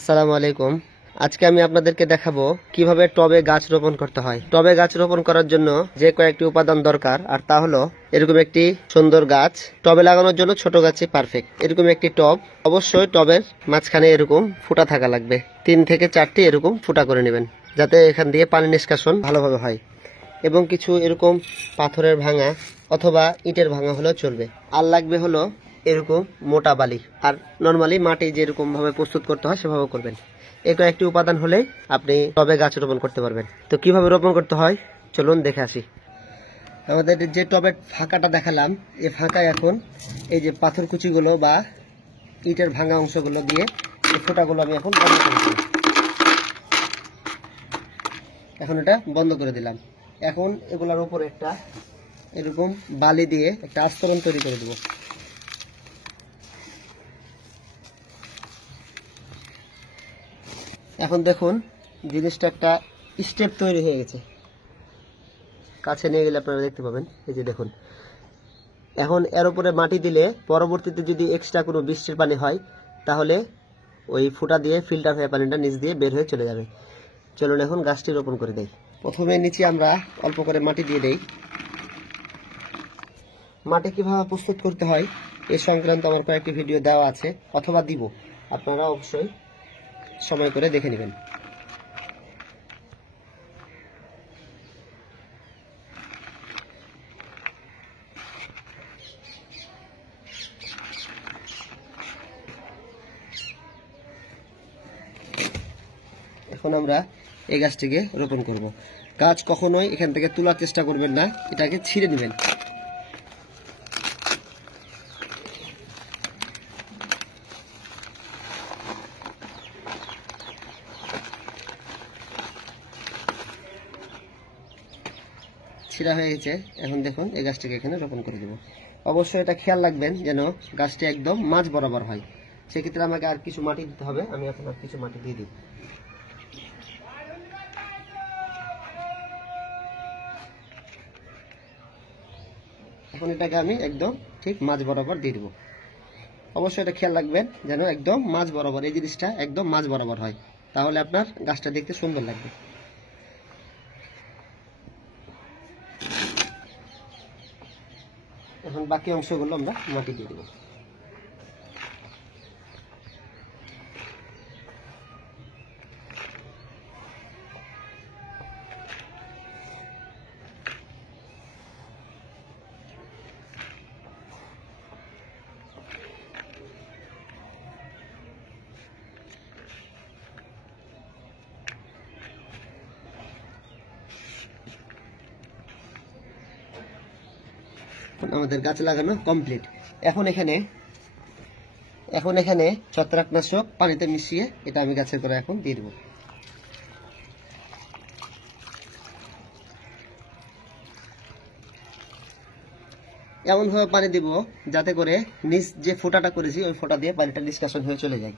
আসসালামু আলাইকুম। আজকে আমি আপনাদেরকে দেখাবো কিভাবে টবে গাছ রোপণ করতে হয়। টবে গাছ রোপণ করার জন্য যে কয়েকটি উপাদান দরকার, আর তা হলো এরকম একটি সুন্দর গাছ। টবে লাগানোর জন্য ছোট গাছই পারফেক্ট। এরকম একটি টব, অবশ্যই টবের মাঝখানে এরকম ফুটা থাকা লাগবে। 3 থেকে 4টি এরকম ফুটা করে নেবেন, যাতে এখান দিয়ে পানি নিষ্কাশন ভালোভাবে হয়। এবং কিছু এরকম পাথরের ভাঙা অথবা ইটের ভাঙা হলেও চলবে। আর লাগবে হলো এরকম মোটা বালি, আর নরমালি মাটি যেরকম ভাবে প্রস্তুত করতে হয় সেভাবে করবেন। এই কয়েকটি উপাদান হলেই আপনি টবে গাছ রোপণ করতে পারবেন। তো কিভাবে রোপণ করতে হয় চলুন দেখে আসি। আমাদের যে টবের ফাঁকাটা দেখালাম, এই ফাঁকায় এখন এই যে পাথর কুচিগুলো বা ইটের ভাঙা অংশগুলো দিয়ে এই ফোঁটাগুলো আমি এখন বন্ধ করে দিলাম। এখন এটা বন্ধ করে দিলাম। এখন এগুলোর উপরে একটা এরকম বালি দিয়ে একটা আস্তরণ তৈরি করে দেব। এখন দেখুন জিনিসটা একটা স্টেপ তৈরি হয়ে গেছে। কাছে নিয়ে গেলে আপনারা দেখতে পাবেন। এই যে দেখুন, এখন এর উপরে মাটি দিলে পরবর্তীতে যদি এক্সট্রা কোনো বৃষ্টির পানি হয়, তাহলে ওই ফুটা দিয়ে ফিল্টার হয়ে পানিটা নিচ দিয়ে বের হয়ে চলে যাবে। চলুন এখন গাছটি রোপণ করে দেই। প্রথমে নিচে আমরা অল্প করে মাটি দিয়ে দেই। মাটি কিভাবে প্রস্তুত করতে হয় এ সংক্রান্ত আমার কয়েকটি ভিডিও দেওয়া আছে, অথবা দিব, আপনারা অবশ্যই সময় করে দেখে নেবেন। এখন আমরা এই গাছটিকে রোপণ করব। গাছ কখনোই এখান থেকে তোলার চেষ্টা করবেন না, এটাকে ছিঁড়ে নেবেন। ছিঁড়া হয়ে গেছে। এখন দেখুন এই গাছটিকে এখানে রোপণ করে দেব। অবশ্যই এটা খেয়াল রাখবেন যেন গাছটি একদম মাঝ বরাবর হয়। সেক্ষেত্রে আমাকে আর কিছু মাটি দিতে হবে। আমি এখন আর কিছু মাটি দিয়ে দিই। এখন এটাকে আমি একদম ঠিক মাঝ বরাবর দিয়ে দেব। অবশ্যই এটা খেয়াল রাখবেন যেন একদম মাঝ বরাবর, এই জিনিসটা একদম মাঝ বরাবর হয়, তাহলে আপনার গাছটা দেখতে সুন্দর লাগবে। এখন বাকি অংশগুলো আমরা মাটি দিয়ে দেব। আমাদের গাছ লাগানো কমপ্লিট। এখন এখানে ছত্রাকনাশক পানিতে মিশিয়ে এটা আমি গাছের গোড়ায় এখন দিয়ে দেব। এমনভাবে পানি দিব যাতে করে নিচ যে ফোঁটাটা করেছি ওই ফোঁটা দিয়ে পানিটা নিষ্কাশন হয়ে চলে যায়।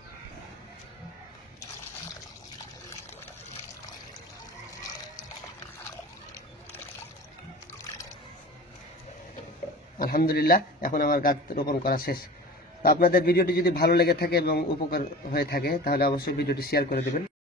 আলহামদুলিল্লাহ, এখন আমার গাছ রোপণ করা শেষ। তো আপনাদের ভিডিওটি যদি ভালো লেগে থাকে এবং উপকার হয়ে থাকে, তাহলে অবশ্যই ভিডিওটি শেয়ার করে দেবেন।